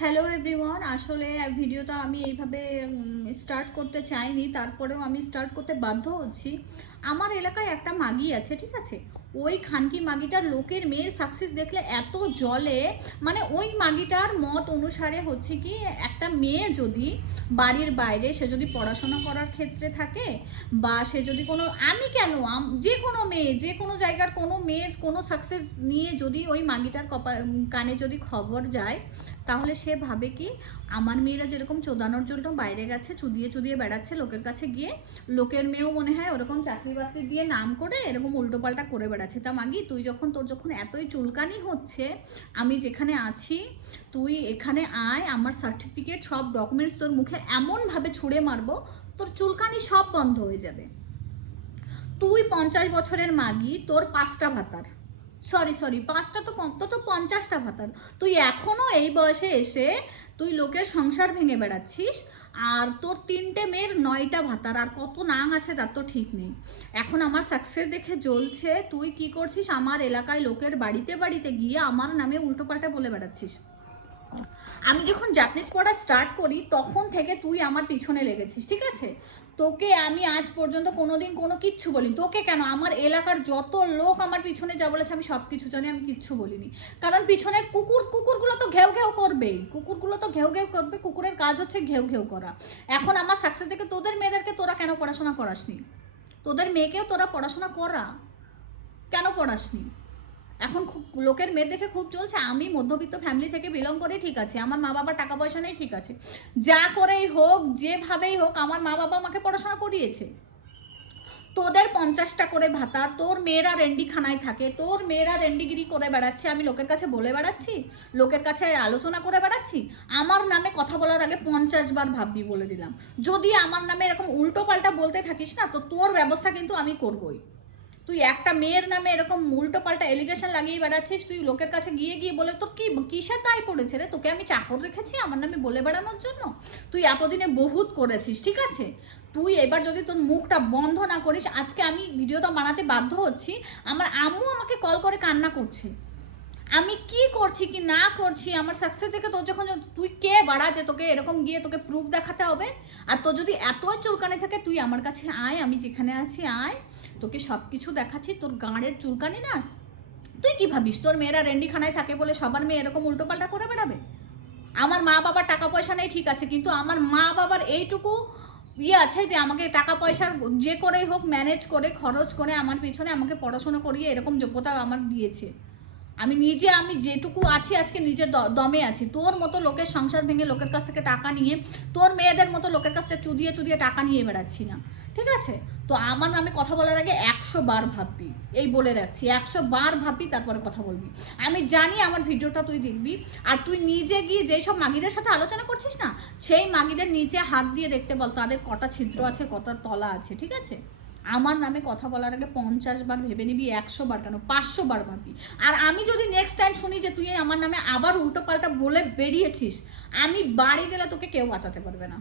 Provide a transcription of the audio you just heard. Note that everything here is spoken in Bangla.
হ্যালো এভরিওয়ান, আসলে ভিডিওটা আমি এইভাবে স্টার্ট করতে চাইনি, তারপরেও আমি স্টার্ট করতে বাধ্য হচ্ছি। আমার এলাকায় একটা মাগি আছে, ঠিক আছে? ওই খানকি মাগিটার লোকের মেয়ের সাকসেস দেখলে এত জ্বলে। মানে ওই মাগিটার মত অনুসারে হচ্ছে কি, একটা মেয়ে যদি বাড়ির বাইরে সে যদি পড়াশোনা করার ক্ষেত্রে থাকে, বা সে যদি কোনো, আমি কেন, যে কোনো মেয়ে, যে কোনো জায়গার কোনো মেয়ের কোনো সাকসেস নিয়ে যদি ওই মাগিটার কানে যদি খবর যায়, তাহলে সে ভাবে কি আমার মেয়েরা যেরকম চোদানোর জন্য বাইরে গেছে, চুদিয়ে চুদিয়ে বেড়াচ্ছে লোকের কাছে গিয়ে, লোকের মেয়েও মনে হয় ওরকম চাকরি বাকরি দিয়ে নাম করে এরকম উল্টোপাল্টা করে বেড়াচ্ছে। তা মাগি, তুই তোর যখন এতই চুলকানি হচ্ছে, আমি যেখানে আছি তুই এখানে আয়, আমার সার্টিফিকেট সব ডকুমেন্টস তোর মুখে এমনভাবে ছুঁড়ে মারবো, তোর চুলকানি সব বন্ধ হয়ে যাবে। তুই 50 বছরের মাগি, তোর 5টা ভাতার, সরি 5টা তো কম, তো 50টা ভাতার, তুই এখনো এই বয়সে এসে তুই লোকের সংসার ভেঙে বেড়াচ্ছিস। আর তোর 3টে মেয়ের 9টা ভাতার, আর কত নাং আছে তার তো ঠিক নেই। এখন আমার সাকসেস দেখে জ্বলছে, তুই কি করছিস আমার এলাকায় লোকের বাড়িতে বাড়িতে গিয়ে আমার নামে উল্টোপাল্টা বলে বেড়াচ্ছিস। আমি যখন জাপানিজ পড়া স্টার্ট করি তখন থেকে তুই আমার পিছনে লেগেছিস, ঠিক আছে? তোকে আমি আজ পর্যন্ত কোনোদিন কোনো কিচ্ছু বলিনি। তোকে কেন, আমার এলাকার যত লোক আমার পিছনে যা বলেছে আমি সব কিছু জানি, আমি কিচ্ছু বলিনি। কারণ পিছনে কুকুরগুলো তো ঘেউ ঘেউ করবেই, কুকুরগুলো তো ঘেউ ঘেউ করবে, কুকুরের কাজ হচ্ছে ঘেউ ঘেউ করা। এখন আমার সাকসেস দেখে তোদের মেয়েদেরকে তোরা কেন পড়াশোনা করাসনি? তোদের মেয়েকেও তোরা পড়াশোনা করা, কেন পড়াসনি? এখন খুব লোকের মেয়ে দেখে খুব চলছে। আমি মধ্যবিত্ত ফ্যামিলি থেকে বিলং করে, ঠিক আছে, আমার মা বাবার টাকা পয়সা নেই, ঠিক আছে, যা করেই হোক যেভাবেই হোক আমার মা বাবা আমাকে পড়াশোনা করিয়েছে। তোদের 50টা করে ভাতা, তোর মেয়েরা রেন্ডিখানায় থাকে, তোর মেয়েরা রেন্ডিগিরি করে বেড়াচ্ছে, আমি লোকের কাছে বলে বেড়াচ্ছি, লোকের কাছে আলোচনা করে বেড়াচ্ছি। আমার নামে কথা বলার আগে 50 বার ভাববি, বলে দিলাম। যদি আমার নামে এরকম উল্টো পাল্টা বলতে থাকিস না, তো তোর ব্যবস্থা কিন্তু আমি করবই। তুই একটা মেয়ের নামে এরকম উল্টো পাল্টা এলিগেশন লাগিয়ে বেড়াচ্ছিস, তুই লোকের কাছে গিয়ে গিয়ে বলে, তোর কি কিসের দায় পড়েছে রে? তোকে আমি চাকর রেখেছি আমার নামে বলে বেড়ানোর জন্য? তুই এতদিনে বহুত করেছিস, ঠিক আছে? তুই এবার যদি তোর মুখটা বন্ধ না করিস, আজকে আমি ভিডিওটা বানাতে বাধ্য হচ্ছি। আমার আম্মু আমাকে কল করে কান্না করছে, আমি কি করছি কি না করছি আমার সাকসেস দেখে। তোর যখন, তুই কে বাড়া যে তোকে এরকম গিয়ে তোকে প্রুফ দেখাতে হবে? আর তোর যদি এতই চুলকানি থাকে তুই আমার কাছে আয়, আমি যেখানে আছি আয়, তোকে সব কিছু দেখাচ্ছি। তোর গাঁড়ের চুলকানি না, তুই কি ভাবিস তোর মেয়েরা রেন্ডিখানায় থাকে বলে সবার মেয়ে এরকম উল্টোপাল্টা করে বেড়াবে? আমার মা বাবার টাকা পয়সা নেই, ঠিক আছে, কিন্তু আমার মা বাবার এইটুকু আছে যে আমাকে টাকা পয়সার যে করেই হোক ম্যানেজ করে খরচ করে আমার পিছনে আমাকে পড়াশোনা করিয়ে এরকম যোগ্যতা আমার দিয়েছে। আমি নিজে, আমি যেটুকু আছি আজকে নিজের দমে আছি। তোর মতো লোকের সংসার ভেঙে লোকের কাছ থেকে টাকা নিয়ে, তোর মেয়েদের মতো লোকের কাছ থেকে চুদিয়ে চুদিয়ে টাকা নিয়ে বেড়াচ্ছি না, ঠিক আছে? তো আমার নামে কথা বলার আগে 100 বার ভাববি, এই বলে রাখছি, 100 বার ভাববি তারপরে কথা বলবি। আমি জানি আমার ভিডিওটা তুই দেখবি, আর তুই নিজে গিয়ে যেই সব মাগিদের সাথে আলোচনা করছিস না, সেই মাগিদের নিচে হাত দিয়ে দেখতে বল তাদের কটা ছিদ্র আছে, কটা তলা আছে, ঠিক আছে? আমার নামে কথা বলার আগে 50 বার ভেবে নিবি, 100 বার কেন 500 বার ভাববি। আর আমি যদি নেক্সট টাইম শুনি যে তুই আমার নামে আবার উল্টো পাল্টা বলে বেরিয়েছিস, আমি বাড়ি গেলে তোকে কেউ বাঁচাতে পারবে না।